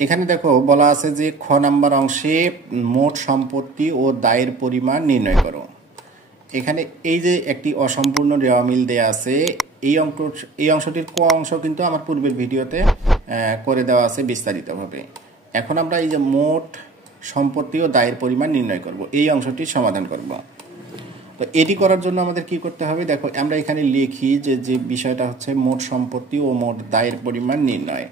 এখানে দেখো বলা আছে যে খ নাম্বার অংশে মোট সম্পত্তি ও দায়ের পরিমাণ নির্ণয় করো। এখানে এই যে একটি অসম্পূর্ণ রেওয়া মিল দেয়া আছে, এই অংশটির ক অংশ কিন্তু আমার পূর্বের ভিডিওতে করে দেওয়া আছে বিস্তারিতভাবে। এখন আমরা এই যে মোট সম্পত্তি ও দায়ের পরিমাণ নির্ণয় করব, এই অংশটির সমাধান করব। তো এটি করার জন্য আমাদের কি করতে হবে, দেখো আমরা এখানে লিখি যে বিষয়টা হচ্ছে মোট সম্পত্তি ও মোট দায়ের পরিমাণ নির্ণয়।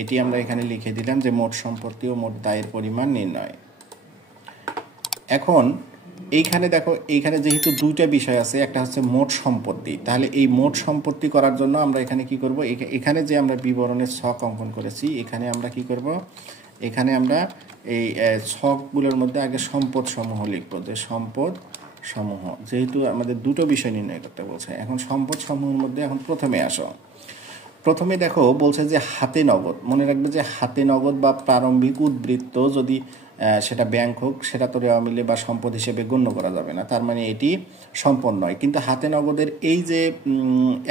এটি আমরা এখানে লিখে দিলাম যে মোট সম্পত্তি ও মোট দায়ের পরিমাণ নির্ণয়। এখন এইখানে দেখো, এইখানে যেহেতু দুইটা বিষয় আছে, একটা হচ্ছে মোট সম্পত্তি, তাহলে এই মোট সম্পত্তি করার জন্য আমরা এখানে কি করব, এখানে যে আমরা বিবরণের ছক অঙ্কন করেছি, এখানে আমরা কি করব, এখানে আমরা এই ছকগুলোর মধ্যে আগে সম্পদ সমূহ লিখব, যে সম্পদ সমূহ, যেহেতু আমাদের দুটো বিষয় নির্ণয় করতে বলছে। এখন সম্পদ সমূহের মধ্যে এখন প্রথমে আসো। প্রথমে দেখো বলছে যে হাতে নগদ, মনে রাখবে যে হাতে নগদ বা প্রারম্ভিক উদ্বৃত্ত যদি সেটা ব্যাংক হোক, সেটা তো রেওয়া মিলে বা সম্পদ হিসেবে গণ্য করা যাবে না, তার মানে এটি সম্পদ নয়। কিন্তু হাতে নগদের এই যে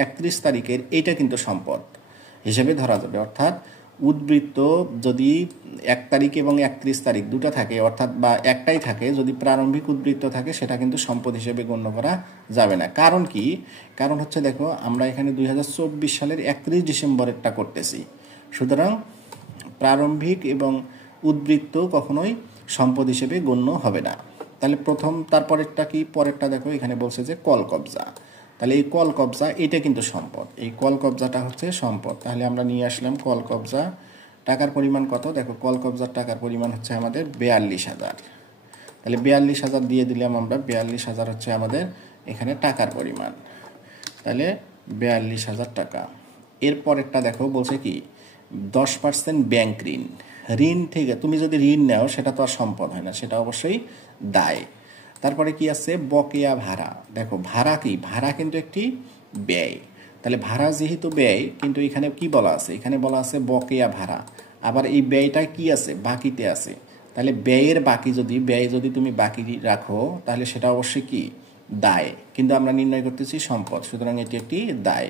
31 তারিখের এইটা কিন্তু সম্পদ হিসেবে ধরা যাবে। অর্থাৎ উদ্বৃত্ত যদি 1 তারিখ এবং 31 তারিখ দুটো থাকে, অর্থাৎ বা একটাই থাকে, যদি প্রারম্ভিক উদ্বৃত্ত থাকে সেটা কিন্তু সম্পদ হিসেবে গণ্য করা যাবে না। কারণ কি? কারণ হচ্ছে দেখো, আমরা এখানে 2024 সালের 31 ডিসেম্বরেরটা করতেছি, সুতরাং প্রারম্ভিক এবং উদ্বৃত্ত কখনোই সম্পদ হিসেবে গণ্য হবে না। তাহলে প্রথম, তারপরেরটা কি, পরেরটা দেখো এখানে বলছে যে কল কবজা। তাহলে এই কল কবজা এটা কিন্তু সম্পদ, এই কল কবজাটা হচ্ছে সম্পদ। তাহলে আমরা নিয়ে আসলাম কল কবজা। টাকার পরিমাণ কত, দেখো কল কবজার টাকার পরিমাণ হচ্ছে আমাদের 42,000। তাহলে 42,000 দিয়ে দিলাম আমরা, 42,000 হচ্ছে আমাদের এখানে টাকার পরিমাণ। তাহলে 42,000 টাকা। এরপরেরটা দেখো বলছে কি 10% ব্যাংক ঋণ। ঋণ, ঠিক আছে, তুমি যদি ঋণ নাও সেটা তো আর সম্পদ হয় না, সেটা অবশ্যই দায়। তারপরে কি আছে, বকেয়া ভাড়া। দেখো ভাড়া কি, ভাড়া কিন্তু একটি ব্যয়। তাহলে ভাড়া যেহেতু ব্যয়, কিন্তু এখানে কি বলা আছে, এখানে বলা আছে বকেয়া ভাড়া। আবার এই ব্যয়টা কি আছে, বাকিতে আছে। তাহলে ব্যয়ের বাকি, ব্যয় যদি তুমি বাকি রাখো, তাহলে সেটা অবশ্যই কি, দায়। কিন্তু আমরা নির্ণয় করতেছি সম্পদ, সুতরাং এটি একটি দায়।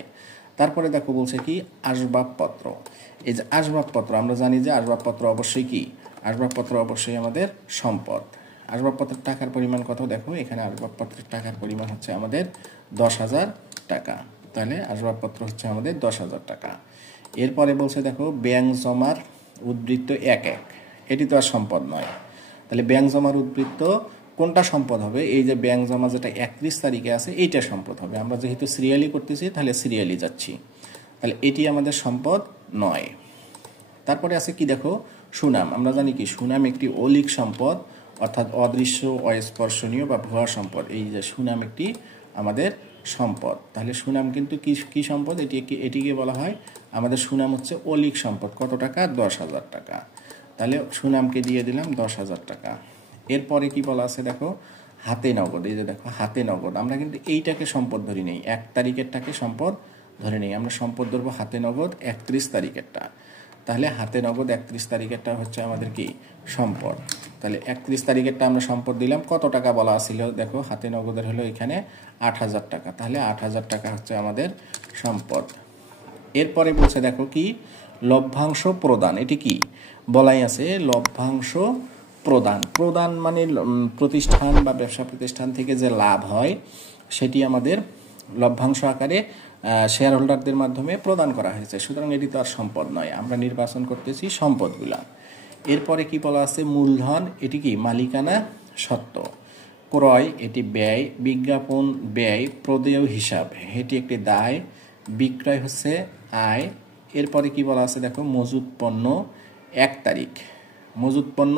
তারপরে দেখো বলছে কি আসবাবপত্র। এই যে আসবাবপত্র, আমরা জানি যে আসবাবপত্র অবশ্যই কি, আসবাবপত্র অবশ্যই আমাদের সম্পদ। আসবাবপত্রের টাকার পরিমাণ কত, দেখো এখানে আসবাবপত্রের টাকার পরিমাণ হচ্ছে আমাদের 10,000 টাকা। তাহলে আসবাবপত্র হচ্ছে আমাদের 10,000 টাকা। এরপরে বলছে দেখো ব্যাংক জমার উদ্বৃত্ত 1 এটি তো আর সম্পদ নয়। তাহলে ব্যাংক জমার উদ্বৃত্ত কোনটা সম্পদ হবে, এই যে ব্যাংক জমা যেটা 31 তারিখে আছে এইটা সম্পদ হবে। আমরা যেহেতু সিরিয়ালি করতেছি, তাহলে সিরিয়ালি যাচ্ছি, তাহলে এটি আমাদের সম্পদ নয়। তারপরে আছে কি দেখো সুনাম। আমরা জানি কি সুনাম একটি অলিক সম্পদ, অর্থাৎ অদৃশ্য, অস্পর্শনীয় বা ভুয়া সম্পদ। এই যে সুনাম একটি আমাদের সম্পদ। তাহলে সুনাম কিন্তু কি সম্পদ, এটিকে বলা হয় আমাদের সুনাম হচ্ছে অলিক সম্পদ। কত টাকা, 10,000 টাকা। তাহলে সুনামকে দিয়ে দিলাম 10,000 টাকা। এরপরে কি বলা আছে দেখো হাতে নগদ। এই যে দেখো হাতে নগদ, আমরা কিন্তু এইটাকে সম্পদ ধরি নেই, 1 তারিখেরটাকে সম্পদ ধরে নেই। আমরা সম্পদ ধরবো হাতে নগদ 31 তারিখেরটা। তাহলে হাতে নগদ 31 তারিখেরটা হচ্ছে আমাদের কি, সম্পদ। তাহলে 31 তারিখেরটা আমরা সম্পদ দিলাম। কত টাকা বলা ছিল, দেখো হাতে নগদের হলো এখানে 8,000 টাকা। তাহলে 8,000 টাকা হচ্ছে আমাদের সম্পদ। এরপরে বলছে দেখো কি লভ্যাংশ প্রদান। এটি কি বলাই আছে, লভ্যাংশ প্রদান। প্রদান মানে প্রতিষ্ঠান বা ব্যবসা প্রতিষ্ঠান থেকে যে লাভ হয় সেটি আমাদের লভ্যাংশ আকারে শেয়ার হোল্ডারদের মাধ্যমে প্রদান করা হয়েছে, সুতরাং এটি তো আর সম্পদ নয়। আমরা নির্বাচন করতেছি সম্পদগুলা। এরপরে কি বলা আছে মূলধন। এটি কি মালিকানা সত্ত্ব। ক্রয়, এটি ব্যয়। বিজ্ঞাপন ব্যয়। প্রদেয় হিসাব, এটি একটি দায়। বিক্রয় হচ্ছে আয়। এরপরে কি বলা আছে দেখো মজুত পণ্য 1 তারিখ। মজুত পণ্য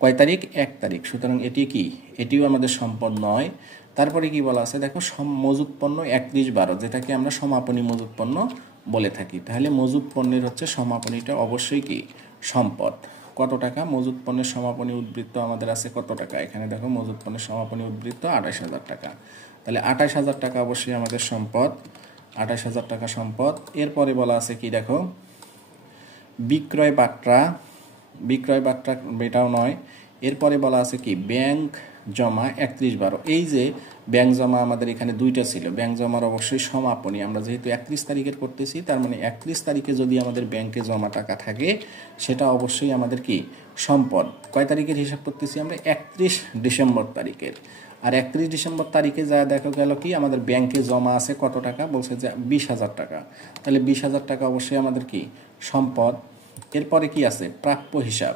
কয় তারিখ, 1 তারিখ, সুতরাং এটি কি, এটিও আমাদের সম্পদ নয়। তারপরে কি বলা আছে দেখো মজুত পণ্য 31/12, যেটাকে আমরা সমাপনী মজুত পণ্য বলে থাকি। তাহলে মজুত পণ্যের হচ্ছে সমাপনীটা অবশ্যই কি, সম্পদ। কত টাকা, মজুত পণ্যের সমাপনী উদ্বৃত্ত আমাদের আছে কত টাকা, এখানে দেখো মজুত পণ্যের সমাপনী উদ্বৃত্ত 28,000 টাকা। তাহলে 28,000 টাকা অবশ্যই আমাদের সম্পদ, 28,000 টাকা সম্পদ। এরপরে বলা আছে কি দেখো বিক্রয় বাট্টা। বিক্রয় বাট্টা এটাও নয়। এরপরে বলা আছে কি ব্যাংক জমা 31/12। এই যে ব্যাংক জমা আমাদের এখানে দুইটা ছিল, ব্যাংক জমার অবশ্যই সমাপনী, আমরা যেহেতু 31 তারিখের করতেছি, তার মানে 31 তারিখে যদি আমাদের ব্যাংকে জমা টাকা থাকে সেটা অবশ্যই আমাদের কি সম্পদ। কয় তারিখের হিসাব করতেছি আমরা? 31 ডিসেম্বর তারিখের। আর 31 ডিসেম্বর তারিখে যা দেখা গেল কি আমাদের ব্যাংকে জমা আছে কত টাকা, বলছে যে 20,000 টাকা। তাহলে 20,000 টাকা অবশ্যই আমাদের কি সম্পদ। এরপরে কি আছে? প্রাপ্য হিসাব।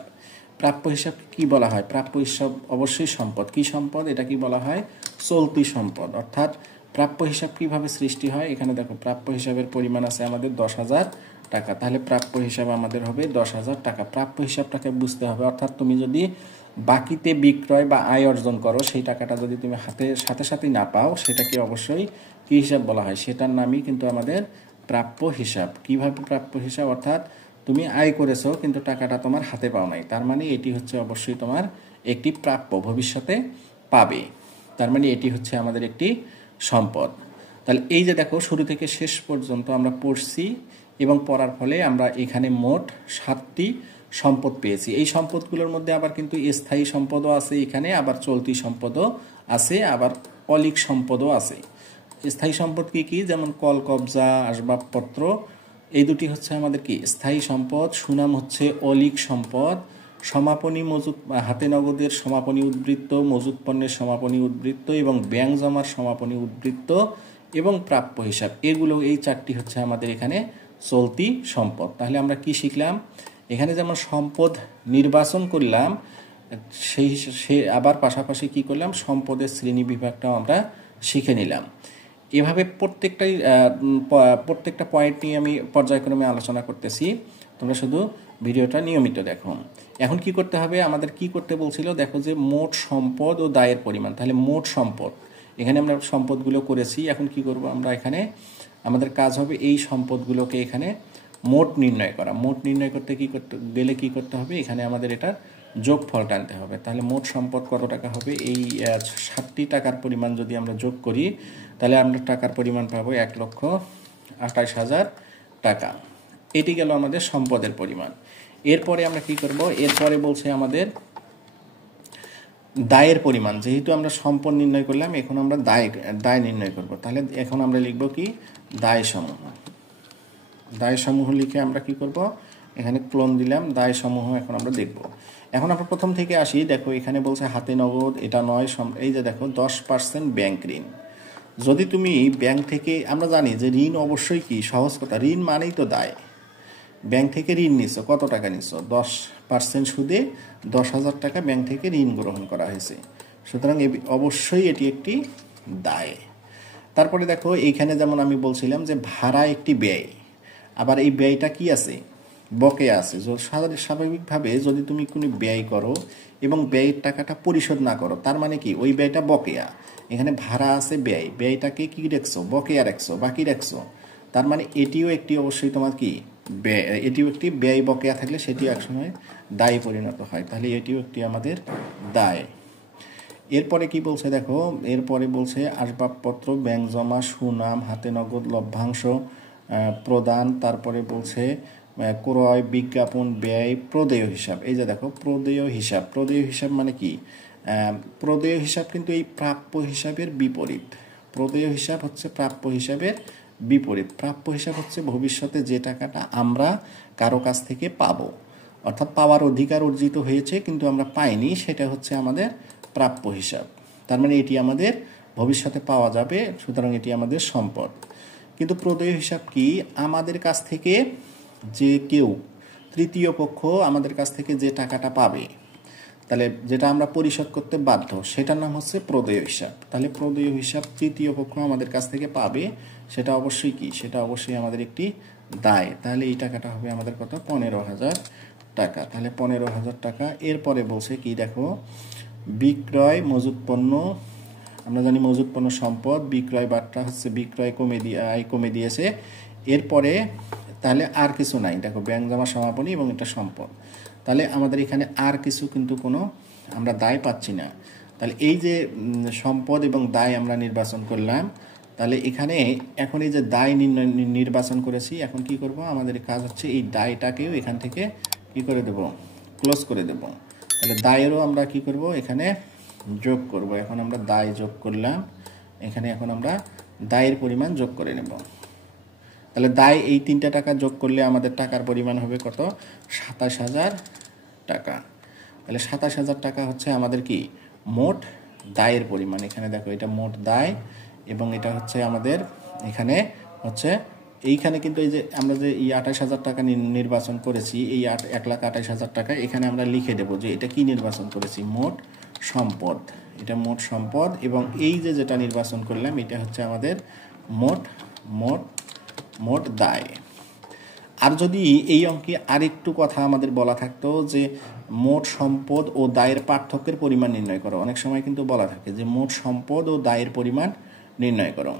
প্রাপ্য হিসাব কি বলা হয়? প্রাপ্য হিসাব অবশ্যই সম্পদ। কি সম্পদ? এটা কি বলা হয়? চলতি সম্পদ। অর্থাৎ প্রাপ্য হিসাব কিভাবে সৃষ্টি হয়? এখানে দেখো প্রাপ্য হিসাবের পরিমাণ আছে আমাদের 10,000 টাকা। তাহলে প্রাপ্য হিসাব আমাদের হবে 10,000 টাকা। প্রাপ্য হিসাবটাকে বুঝতে হবে, অর্থাৎ তুমি যদি বাকিতে বিক্রয় বা আয় অর্জন করো, সেই টাকাটা যদি তুমি সাথে সাথেই না পাও, সেটাকে অবশ্যই কি হিসাব বলা হয়? সেটার নামই কিন্তু আমাদের প্রাপ্য হিসাব। কিভাবে প্রাপ্য হিসাব? অর্থাৎ তুমি আয় করেছো কিন্তু টাকাটা তোমার হাতে পাও নাই, তার মানে এটি হচ্ছে অবশ্যই তোমার একটি প্রাপ্য, ভবিষ্যতে পাবে। তার মানে এটি হচ্ছে আমাদের একটি সম্পদ। তাহলে এই যে দেখো শুরু থেকে শেষ পর্যন্ত আমরা পড়ছি এবং পড়ার ফলে আমরা এখানে মোট 7টি সম্পদ পেয়েছি। এই সম্পদগুলোর মধ্যে আবার কিন্তু স্থায়ী সম্পদও আছে এখানে, আবার চলতি সম্পদও আছে, আবার অলিক সম্পদও আছে। স্থায়ী সম্পদ কি কি? যেমন কল কবজা, আসবাবপত্র, এই দুটি হচ্ছে আমাদের কি স্থায়ী সম্পদ। সুনাম হচ্ছে অলিক সম্পদ। সমাপনী মজুত, হাতে নগদের সমাপনী উদ্বৃত্ত, মজুত পণ্যের সমাপনী উদ্বৃত্ত এবং ব্যাংক জমার সমাপনী উদ্বৃত্ত এবং প্রাপ্য হিসাব, এগুলো এই 4টি হচ্ছে আমাদের এখানে চলতি সম্পদ। তাহলে আমরা কি শিখলাম? এখানে যেমন সম্পদ নির্বাচন করলাম, সে আবার পাশাপাশি কি করলাম? সম্পদের শ্রেণী বিভাগটাও আমরা শিখে নিলাম। এভাবে প্রত্যেকটা পয়েন্ট নিয়ে আমি পর্যায়ক্রমে আলোচনা করতেছি, তোমরা শুধু ভিডিওটা নিয়মিত দেখো। এখন কি করতে হবে? আমাদের কি করতে বলছিল? দেখো যে মোট সম্পদ ও দায়ের পরিমাণ। তাহলে মোট সম্পদ, এখানে আমরা সম্পদগুলো করেছি। এখন কি করব? আমরা এখানে আমাদের কাজ হবে এই সম্পদগুলোকে এখানে মোট নির্ণয় করা। মোট নির্ণয় করতে কি করতে হবে? এখানে আমাদের এটার যোগফল টানতে হবে। তাহলে মোট সম্পদ কত টাকা হবে? এই 7টি টাকার পরিমাণ যদি আমরা যোগ করি, তাহলে আমরা টাকার পরিমাণ পাবো 1,28,000 টাকা। এটি গেল আমাদের সম্পদের পরিমাণ। এরপরে আমরা কি করব? এরপরে বলছে আমাদের দায়ের পরিমাণ। যেহেতু আমরা সম্পদ নির্ণয় করলাম, এখন আমরা দায় নির্ণয় করব। তাহলে এখন আমরা লিখব কি? দায় সমূহ। দায় সমূহ লিখে আমরা কি করব? এখানে ক্লোন দিলাম, দায় সমূহ এখন আমরা দেখব। এখন আমরা প্রথম থেকে আসি। দেখো এখানে বলছে হাতে নগদ, এটা নয়। এই যে দেখো 10% ব্যাংক ঋণ। যদি তুমি ব্যাংক থেকে, আমরা জানি যে ঋণ অবশ্যই কি সহজ কথা, ঋণ মানেই তো দায়। ব্যাংক থেকে ঋণ নিছো, কত টাকা নিছো? 10% সুদে 10,000 টাকা ব্যাংক থেকে ঋণ গ্রহণ করা হয়েছে। সুতরাং অবশ্যই এটি একটি দায়। তারপরে দেখো এইখানে যেমন আমি বলছিলাম যে ভাড়া একটি ব্যয়, আবার এই ব্যয়টা কি আছে? বকেয়া আছে। স্বাভাবিকভাবে যদি তুমি কোনো ব্যয় করো এবং ব্যয়ের টাকাটা পরিশোধ না করো, তার মানে কি ওই ব্যয়টা বকেয়া। এখানে ভাড়া আছে, ব্যয়টাকে কি রাখছো? বকেয়া রাখছো, বাকি রাখছো। তার মানে এটিও একটি অবশ্যই তোমার কি ব্যয়, এটিও একটি ব্যয়। বকেয়া থাকলে সেটিও একসময় দায়ে পরিণত হয়। তাহলে এটিও একটি আমাদের দায়। এরপরে কি বলছে দেখো, এরপরে বলছে আসবাবপত্র, ব্যাংক জমা, সুনাম, হাতে নগদ, লভ্যাংশ প্রদান। তারপরে বলছে ক্রয়, বিজ্ঞাপন, ব্যয়, প্রদেয় হিসাব। এই যে দেখো প্রদেয় হিসাব। প্রদেয় হিসাব মানে কি? প্রদেয় হিসাব কিন্তু এই প্রাপ্য হিসাবের বিপরীত। প্রদেয় হিসাব হচ্ছে প্রাপ্য হিসাবের বিপরীত। প্রাপ্য হিসাব হচ্ছে ভবিষ্যতে যে টাকাটা আমরা কারো কাছ থেকে পাবো, অর্থাৎ পাওয়ার অধিকার অর্জিত হয়েছে কিন্তু আমরা পাইনি, সেটা হচ্ছে আমাদের প্রাপ্য হিসাব। তার মানে এটি আমাদের ভবিষ্যতে পাওয়া যাবে, সুতরাং এটি আমাদের সম্পদ। কিন্তু প্রদেয় হিসাব কি? আমাদের কাছ থেকে যে কেউ তৃতীয় পক্ষ আমাদের কাছ থেকে যে টাকাটা পাবে, তাহলে যেটা আমরা পরিশোধ করতে বাধ্য, সেটার নাম হচ্ছে প্রদেয় হিসাব। তাহলে প্রদেয় হিসাব তৃতীয় পক্ষ আমাদের কাছ থেকে পাবে, সেটা অবশ্যই কি? সেটা অবশ্যই আমাদের একটি দায়। তাহলে এই টাকাটা হবে আমাদের কত? 15,000 টাকা। তাহলে 15,000 টাকা। এরপরে বলছে কি দেখো, বিক্রয়, মজুত পণ্য। আমরা জানি মজুত পণ্য সম্পদ, বিক্রয় বার্তা হচ্ছে বিক্রয় কমে দিয়েছে। এরপরে তাহলে আর কিছু নাই। দেখো ব্যাংক জমা, সমাপনী এবং এটা সম্পদ। তাহলে আমাদের এখানে আর কিছু কিন্তু কোনো আমরা দায় পাচ্ছি না। তাহলে এই যে সম্পদ এবং দায় আমরা নির্বাচন করলাম, তাহলে এখানে এখন এই যে দায় নির্বাচন করেছি, এখন কি করব? আমাদের কাজ হচ্ছে এই দায়টাকেও এখান থেকে কি করে দেব? ক্লোজ করে দেব। তাহলে দায়েরও আমরা কি করব? এখানে যোগ করব। এখন আমরা দায় যোগ করলাম, এখানে এখন আমরা দায়ের পরিমাণ যোগ করে নেব। তাহলে দায় এই 3টা টাকা যোগ করলে আমাদের টাকার পরিমাণ হবে কত? 27,000 টাকা। তাহলে 27,000 টাকা হচ্ছে আমাদের কি মোট দায়ের পরিমাণ। এখানে দেখো এটা মোট দায় এবং এটা হচ্ছে আমাদের এখানে হচ্ছে এইখানে কিন্তু এই যে আমরা যে এই 28,000 টাকা নির্বাচন করেছি, এই 1,28,000 টাকা এখানে আমরা লিখে দেবো যে এটা কি নির্বাচন করেছি, মোট সম্পদ। এটা মোট সম্পদ এবং এই যে যেটা নির্বাচন করলাম এটা হচ্ছে আমাদের মোট মোট মোট দায়। আর যদি এই অঙ্কে আরেকটু কথা আমাদের বলা থাকতো যে মোট সম্পদ ও দায়ের পার্থক্যের পরিমাণ নির্ণয় করো, অনেক সময় কিন্তু বলা থাকে যে মোট সম্পদ ও দায়ের পরিমাণ নির্ণয় করো।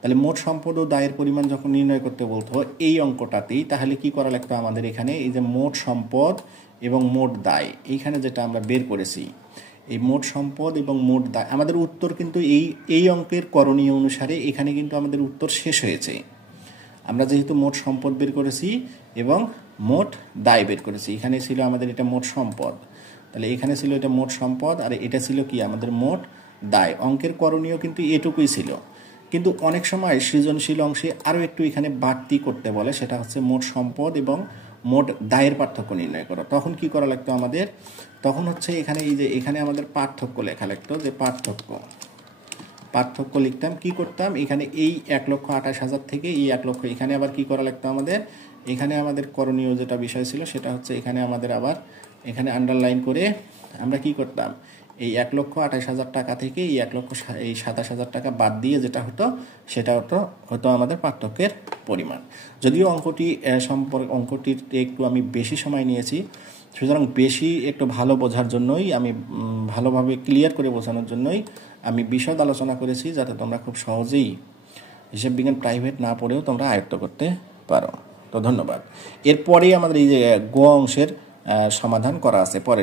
তাহলে মোট সম্পদ ও দায়ের পরিমাণ যখন নির্ণয় করতে বলতো এই অঙ্কটাতেই, তাহলে কি করা লাগতো আমাদের? এখানে এই যে মোট সম্পদ এবং মোট দায় এইখানে যেটা আমরা বের করেছি, এই মোট সম্পদ এবং মোট দায় আমাদের উত্তর কিন্তু এই অঙ্কের করণীয় অনুসারে এখানে কিন্তু আমাদের উত্তর শেষ হয়েছে। আমরা যেহেতু মোট সম্পদ বের করেছি এবং মোট দায় বের করেছি, এখানে ছিল আমাদের এটা মোট সম্পদ, তাহলে এখানে ছিল এটা মোট সম্পদ আর এটা ছিল কি আমাদের মোট দায়। অঙ্কের করণীয় কিন্তু এটুকুই ছিল, কিন্তু অনেক সময় সৃজনশীল অংশে আরও একটু এখানে বাড়তি করতে বলে, সেটা হচ্ছে মোট সম্পদ এবং মোট দায়ের পার্থক্য নির্ণয় করো। তখন কি করা লাগতো আমাদের? তখন হচ্ছে এখানে এই যে এখানে আমাদের পার্থক্য লেখা লাগতো, যে পার্থক্য লিখতাম। কি করতাম? এখানে এই 1,28,000 থেকে এই 1 লক্ষ এখানে আবার কি করা লাগতো আমাদের? এখানে আমাদের করণীয় যেটা বিষয় ছিল সেটা হচ্ছে এখানে আমাদের আবার এখানে আন্ডারলাইন করে আমরা কি করতাম? এই 1,28,000 টাকা থেকে এই 27,000 টাকা বাদ দিয়ে যেটা হতো সেটা হতো আমাদের পার্থক্যের পরিমাণ। যদিও অঙ্কটিতে একটু আমি বেশি সময় নিয়েছি, সুতরাং বেশি একটু ভালো বোঝার জন্যই আমি ভালোভাবে ক্লিয়ার করে বোঝানোর জন্যই আমি বিশদ আলোচনা করেছি, যাতে তোমরা খুব সহজেই হিসাব বিজ্ঞান প্রাইভেট না পড়েও তোমরা আয়ত্ত করতে পারো। তো ধন্যবাদ। এরপরেই আমাদের এই যে গ অংশের সমাধান করা আছে পরের